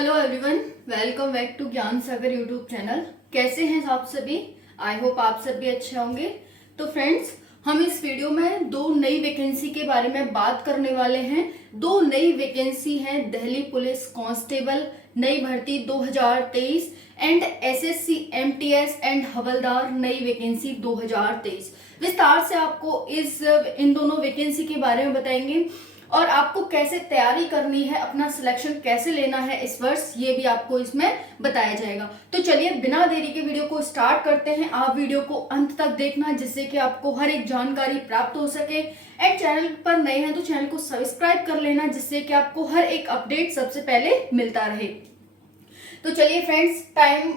Hello everyone, welcome back to Gyan Sagar YouTube channel. कैसे हैं आप सभी? आई होप आप सभी अच्छे होंगे। तो फ्रेंड्स, हम इस वीडियो में दो नई वैकेंसी के बारे में बात करने वाले हैं। दो नई वैकेंसी हैं, दिल्ली पुलिस कांस्टेबल नई भर्ती 2023 एंड एसएससी एमटीएस एंड हवलदार नई वैकेंसी 2023। विस्तार से आपको इन दोनों वैकेंसी के बारे में बताएंगे और आपको कैसे तैयारी करनी है, अपना सिलेक्शन कैसे लेना है इस वर्ष, ये भी आपको इसमें बताया जाएगा। तो चलिए बिना देरी के वीडियो को स्टार्ट करते हैं। आप वीडियो को अंत तक देखना जिससे कि आपको हर एक जानकारी प्राप्त हो सके। एंड चैनल पर नए हैं तो चैनल को सब्सक्राइब कर लेना जिससे कि आपको हर एक अपडेट सबसे पहले मिलता रहे। तो चलिए फ्रेंड्स, टाइम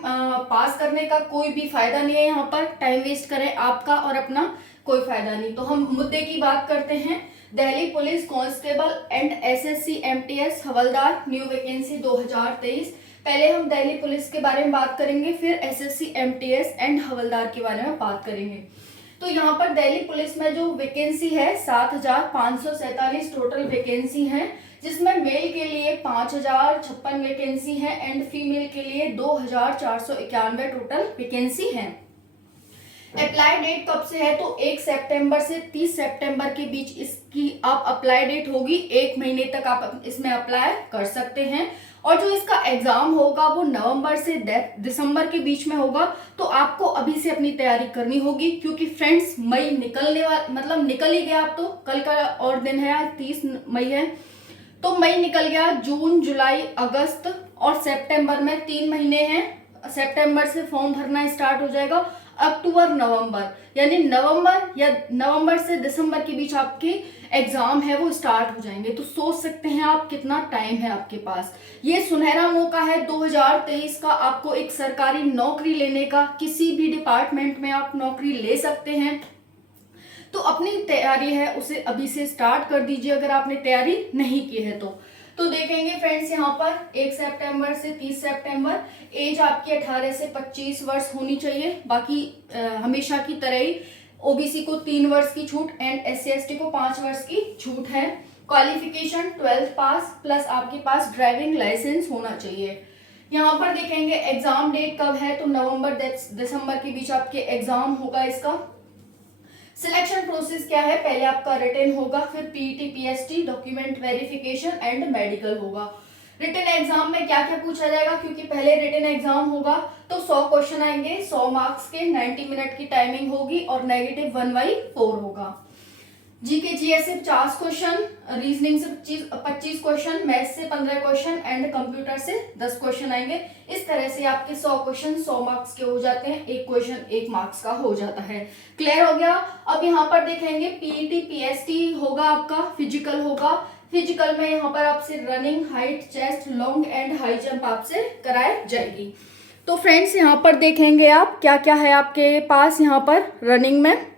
पास करने का कोई भी फायदा नहीं है, यहाँ पर टाइम वेस्ट करें आपका और अपना कोई फायदा नहीं। तो हम मुद्दे की बात करते हैं। Delhi police constable and SSC MTS havildar new vacancy 2023। पहले हम दिल्ली पुलिस के बारे में बात करेंगे, फिर एसएससी एमटीएस एंड हवलदार के बारे में बात करेंगे। तो यहाँ पर दिल्ली पुलिस में जो वैकेंसी है 7,547 टोटल वैकेंसी है, जिसमें मेल के लिए 5,056 वैकेंसी है एंड फीमेल के लिए 2,491 टोटल वैकेंसी है। अप्लाई डेट कब से है? तो 1 सितंबर से 30 सितंबर के बीच इसकी आप अप्लाई डेट होगी। 1 महीने तक आप इसमें अप्लाई कर सकते हैं। और जो इसका एग्जाम होगा वो नवंबर से दिसंबर के बीच में होगा। तो आपको अभी से अपनी तैयारी करनी होगी, क्योंकि फ्रेंड्स मई निकलने वाला, मतलब निकल ही गया। अब तो कल का और दिन है, आज 30 मई है, तो मई निकल गया। जून, जुलाई, अगस्त और सितंबर में 3 महीने हैं। सितंबर से फॉर्म भरना स्टार्ट हो जाएगा। अक्टूबर, नवंबर, यानी नवंबर से दिसंबर के बीच आपके एग्जाम है वो स्टार्ट हो जाएंगे। तो सोच सकते हैं आप कितना टाइम है आपके पास। ये सुनहरा मौका है 2023 का, आपको एक सरकारी नौकरी लेने का। किसी भी डिपार्टमेंट में आप नौकरी ले सकते हैं। तो अपनी तैयारी है उसे अभी से स्टार्ट कर दीजिए अगर आपने तैयारी नहीं की है तो देखेंगे फ्रेंड्स, यहाँ पर 1 सितंबर से 30 सितंबर, एज आपकी 18 से 25 वर्ष होनी चाहिए। बाकी हमेशा की तरह ही ओबीसी को 3 वर्ष की छूट एंड एससी एसटी को 5 वर्ष की छूट है। क्वालिफिकेशन 12th पास प्लस आपके पास ड्राइविंग लाइसेंस होना चाहिए। यहाँ पर देखेंगे एग्जाम डेट कब है, तो नवंबर दिसंबर के बीच आपके एग्जाम होगा इसका। सिलेक्शन प्रोसेस क्या है? पहले आपका रिटन होगा, फिर PET PST document verification and medical होगा। रिटन एग्जाम में क्या क्या पूछा जाएगा, क्योंकि पहले रिटन एग्जाम होगा तो 100 क्वेश्चन आएंगे, 100 मार्क्स के, 90 मिनट की टाइमिंग होगी और नेगेटिव 1/4 होगा। जीके जीएस से 50 क्वेश्चन, रीजनिंग से 25 क्वेश्चन, मैथ्स से 15 क्वेश्चन एंड कंप्यूटर से 10 क्वेश्चन आएंगे। इस तरह से आपके 100 क्वेश्चन 100 मार्क्स के हो जाते हैं, एक क्वेश्चन 1 मार्क्स का हो जाता है। क्लियर हो गया? अब यहाँ पर देखेंगे पीईटी पीएसटी होगा आपका, फिजिकल होगा। फिजिकल में यहाँ पर आपसे running, height, chest, long and high jump आपसे कराई जाएगी। तो फ्रेंड्स, यहाँ पर देखेंगे आप क्या क्या है आपके पास। यहाँ पर रनिंग में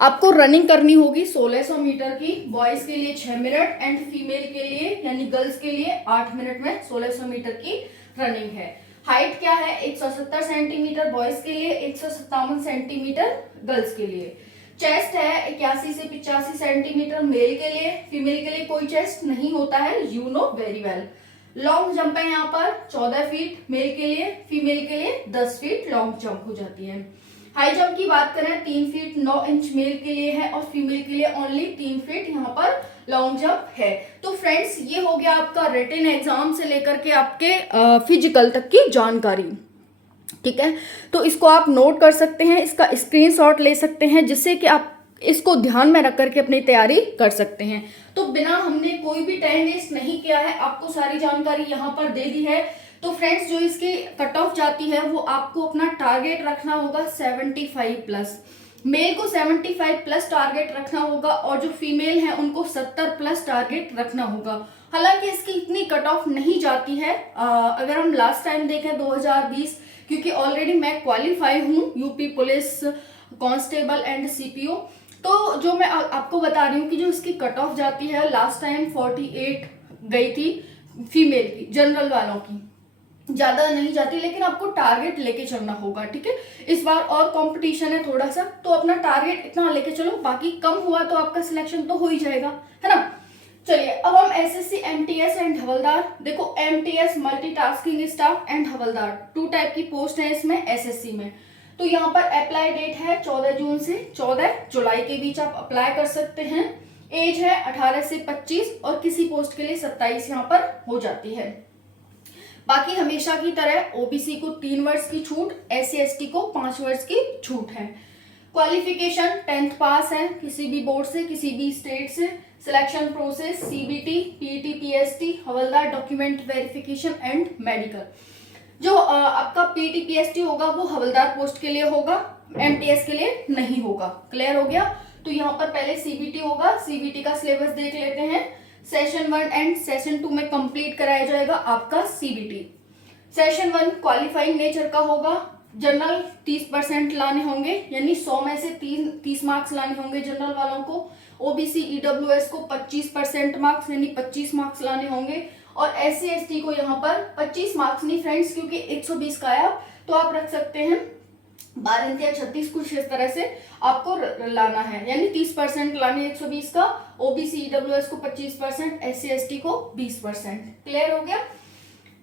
आपको रनिंग करनी होगी 1600 मीटर की, बॉयज के लिए 6 मिनट एंड फीमेल के लिए यानी गर्ल्स के लिए 8 मिनट में 1600 मीटर की रनिंग है। हाइट क्या है? 170 सेंटीमीटर बॉयज के लिए, 157 सेंटीमीटर गर्ल्स के लिए। चेस्ट है 81 से 85 सेंटीमीटर मेल के लिए, फीमेल के लिए कोई चेस्ट नहीं होता है, you know very well. Long jump है यहाँ पर 14 फीट मेल के लिए, फीमेल के लिए 10 फीट लॉन्ग जंप हो जाती है। हाई जंप की बात करें 3 फीट 9 इंच मेल के लिए है और फीमेल के लिए ओनली 3 फीट यहाँ पर लॉन्ग जंप है। तो फ्रेंड्स, ये हो गया आपका रिटन एग्जाम से लेकर के आपके फिजिकल तक की जानकारी। ठीक है, तो इसको आप नोट कर सकते हैं, इसका स्क्रीनशॉट ले सकते हैं, जिससे कि आप इसको ध्यान में रख करके अपनी तैयारी कर सकते हैं। तो बिना हमने कोई भी टाइम वेस्ट नहीं किया है, आपको सारी जानकारी यहाँ पर दे दी है। तो फ्रेंड्स, जो इसकी कट ऑफ जाती है वो आपको अपना टारगेट रखना होगा 75 प्लस। मेल को 75 प्लस टारगेट रखना होगा और जो फीमेल है उनको 70 प्लस टारगेट रखना होगा। हालांकि इसकी इतनी कट ऑफ नहीं जाती है। अगर हम लास्ट टाइम देखें 2020, क्योंकि ऑलरेडी मैं क्वालिफाई हूँ UP police constable and CPO, तो जो मैं आपको बता रही हूँ कि जो इसकी कट ऑफ जाती है लास्ट टाइम 48 गई थी फीमेल की, जनरल वालों की ज्यादा नहीं जाती, लेकिन आपको टारगेट लेके चलना होगा। ठीक है, इस बार और कंपटीशन है थोड़ा सा, तो अपना टारगेट इतना लेके चलो, बाकी कम हुआ तो आपका सिलेक्शन तो हो ही जाएगा, है ना। चलिए अब हम एसएससी एमटीएस एंड हवलदार, देखो MTS multitasking staff and havildar 2 type की पोस्ट है इसमें एसएससी में। तो यहाँ पर अप्लाई डेट है 14 जून से 14 जुलाई के बीच आप अप्लाई कर सकते हैं। एज है 18 से 25 और किसी पोस्ट के लिए 27 यहाँ पर हो जाती है। बाकी हमेशा की तरह ओबीसी को 3 वर्ष की छूट, एससी एसटी को 5 वर्ष की छूट है। क्वालिफिकेशन 10th पास है किसी भी बोर्ड से, किसी भी स्टेट से। Selection process CBT, PT, PST, havildar document verification and medical. जो आपका पीटी पीएसटी होगा वो हवलदार पोस्ट के लिए होगा, एमटीएस के लिए नहीं होगा। क्लियर हो गया। तो यहाँ पर पहले सीबीटी होगा, सीबीटी का सिलेबस देख लेते हैं। सेशन 1 एंड सेशन 2 में कंप्लीट कराया जाएगा आपका सीबीटी। सेशन 1 क्वालिफाइंग नेचर का होगा। जनरल 30% लाने होंगे, यानी 100 में से 30 मार्क्स लाने होंगे जनरल वालों को। ओबीसी ईडब्ल्यूएस को 25% मार्क्स यानी 25 मार्क्स लाने होंगे। और एससी एसटी को यहाँ पर 25 मार्क्स नहीं फ्रेंड्स, क्योंकि 120 का आया तो आप रख सकते हैं 12 या 36, कुछ इस तरह से आपको लाना है, यानी 30% लाने 120 का। ओबीसी ईडब्ल्यूएस को 25%, एससी एसटी को 20%। क्लियर हो गया।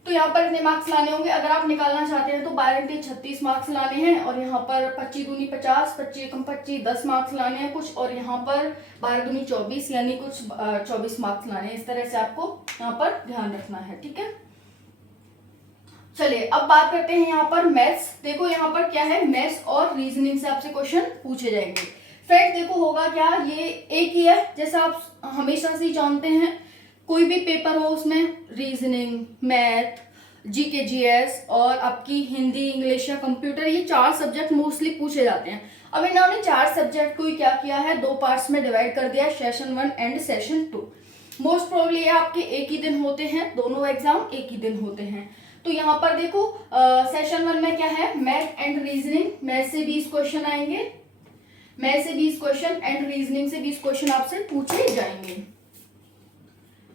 तो यहाँ पर इतने मार्क्स लाने होंगे। अगर आप निकालना चाहते हैं तो 12 36 मार्क्स लाने हैं, और यहाँ पर 25 दूनी 50, 25 एकम 25, 10 मार्क्स लाने हैं कुछ, और यहाँ पर 12 दूनी 24 यानी कुछ 24 मार्क्स लाने हैं। इस तरह से आपको यहाँ पर ध्यान रखना है, ठीक है। चलिए अब बात करते हैं यहाँ पर मैथ्स। देखो यहाँ पर क्या है, मैथ्स और रीजनिंग से आपसे क्वेश्चन पूछे जाएंगे। फ्रेंड देखो होगा क्या, ये एक ही है जैसा आप हमेशा से जानते हैं। कोई भी पेपर हो उसमें रीजनिंग, मैथ, जीके जीएस और आपकी हिंदी, इंग्लिश या कंप्यूटर, ये 4 सब्जेक्ट मोस्टली पूछे जाते हैं। अब इन्होंने 4 सब्जेक्ट को क्या किया है, 2 पार्ट्स में डिवाइड कर दिया, session 1 and session 2। Most probably आपके एक ही दिन होते हैं, दोनों एग्जाम एक ही दिन होते हैं। तो यहाँ पर देखो सेशन 1 में क्या है, मैथ एंड रीजनिंग। मैथ से 20 क्वेश्चन आएंगे, मैथ से 20 क्वेश्चन एंड रीजनिंग से 20 क्वेश्चन आपसे पूछे जाएंगे।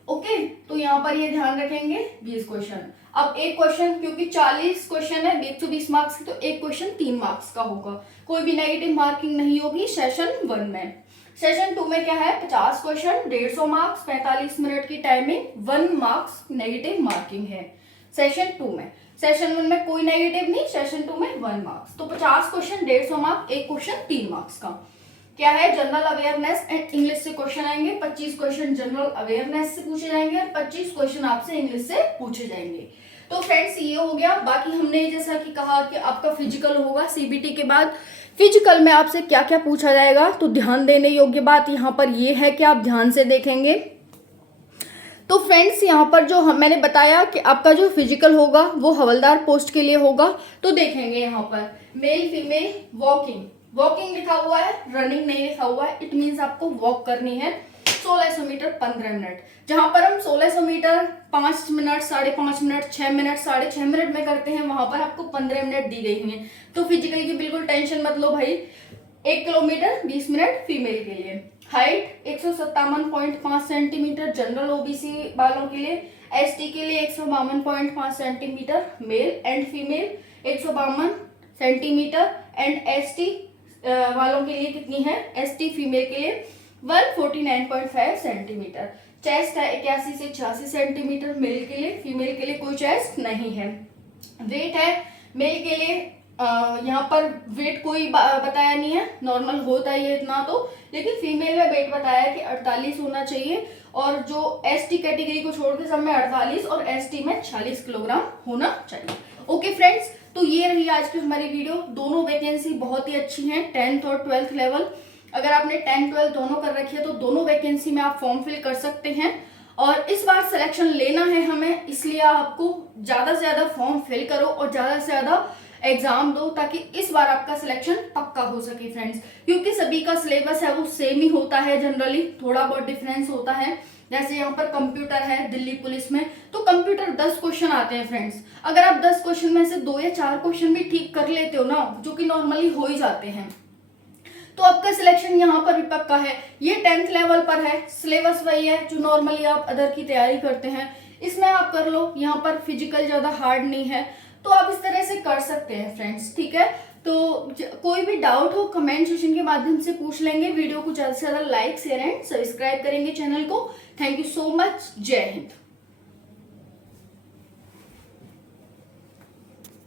ओके तो यहाँ पर ये ध्यान रखेंगे 20 क्वेश्चन। अब एक क्वेश्चन, क्योंकि 40 क्वेश्चन है 120 मार्क्स की, तो एक क्वेश्चन 3 मार्क्स का होगा। कोई भी नेगेटिव मार्किंग नहीं होगी सेशन 1 में। सेशन 2 में क्या है, 50 क्वेश्चन, 150 मार्क्स, 45 मिनट की टाइमिंग, 1 मार्क्स नेगेटिव मार्किंग है सेशन 2 में। सेशन 1 में कोई नेगेटिव नहीं, सेशन 2 में 1 मार्क्स। तो 50 क्वेश्चन, 150 मार्क्स, एक क्वेश्चन 3 मार्क्स का। क्या है, जनरल अवेयरनेस एंड इंग्लिश से क्वेश्चन आएंगे। 25 क्वेश्चन जनरल अवेयरनेस से पूछे जाएंगे और 25 क्वेश्चन आपसे इंग्लिश से पूछे जाएंगे। तो फ्रेंड्स ये हो गया। बाकी हमने जैसा कि कहा कि आपका फिजिकल होगा सीबीटी के बाद। फिजिकल में आपसे क्या क्या पूछा जाएगा, तो ध्यान देने योग्य बात यहाँ पर ये है कि आप ध्यान से देखेंगे। तो फ्रेंड्स यहाँ पर जो मैंने बताया कि आपका जो फिजिकल होगा वो हवलदार पोस्ट के लिए होगा। तो देखेंगे यहाँ पर मेल फीमेल वॉकिंग, वॉकिंग लिखा हुआ है, रनिंग नहीं लिखा हुआ है। इट मीन्स आपको वॉक करनी है 1600 मीटर 15 मिनट। जहां पर हम 1600 metre 5 minute, 5.5 minute, 6 minute, 6.5 minute में करते हैं, वहां पर आपको 15 मिनट दी गई हैं। तो फिजिकल की बिल्कुल टेंशन मत लो भाई। 1 किलोमीटर 20 मिनट फीमेल के लिए। हाइट 157.5 सेंटीमीटर जनरल ओबीसी वालों के लिए। एसटी के लिए 152.5 centimetre male and female 152 centimetre and ST वालों के लिए कितनी है, एसटी फीमेल के लिए 149.5 सेंटीमीटर। चेस्ट है 81 से 86 सेंटीमीटर मेल के लिए, फीमेल के लिए कोई चेस्ट नहीं है। वेट है मेल के लिए यहाँ पर वेट कोई बताया नहीं है, नॉर्मल होता है ये इतना तो, लेकिन फीमेल में वेट बताया है कि 48 होना चाहिए, और जो एसटी कैटेगरी को छोड़ के सब में 48 और एसटी में 40 किलोग्राम होना चाहिए। ओके फ्रेंड्स, तो ये रही आज की हमारी वीडियो। दोनों वैकेंसी बहुत ही अच्छी हैं, 10th और 12th लेवल। अगर आपने 10th 12th दोनों कर रखी है तो दोनों वैकेंसी में आप फॉर्म फिल कर सकते हैं। और इस बार सिलेक्शन लेना है हमें, इसलिए आपको ज़्यादा से ज़्यादा फॉर्म फिल करो और ज़्यादा से ज़्यादा एग्जाम दो, ताकि इस बार आपका सिलेक्शन पक्का हो सके फ्रेंड्स। क्योंकि सभी का सिलेबस है वो सेम ही होता है, जनरली थोड़ा बहुत डिफरेंस होता है। जैसे यहाँ पर कंप्यूटर है दिल्ली पुलिस में, तो कंप्यूटर 10 क्वेश्चन आते हैं फ्रेंड्स। अगर आप 10 क्वेश्चन में से 2 या 4 क्वेश्चन भी ठीक कर लेते हो ना, जो कि नॉर्मली हो ही जाते हैं, तो आपका सिलेक्शन यहाँ पर भी पक्का है। ये 10th लेवल पर है, सिलेबस वही है जो नॉर्मली आप अदर की तैयारी करते हैं, इसमें आप कर लो। यहाँ पर फिजिकल ज्यादा हार्ड नहीं है, तो आप इस तरह से कर सकते हैं फ्रेंड्स, ठीक है। तो कोई भी डाउट हो कमेंट सेक्शन के माध्यम से पूछ लेंगे। वीडियो को ज़्यादा से ज़्यादा लाइक शेयर एंड सब्सक्राइब करेंगे चैनल को। Thank you so much. जय हिंद।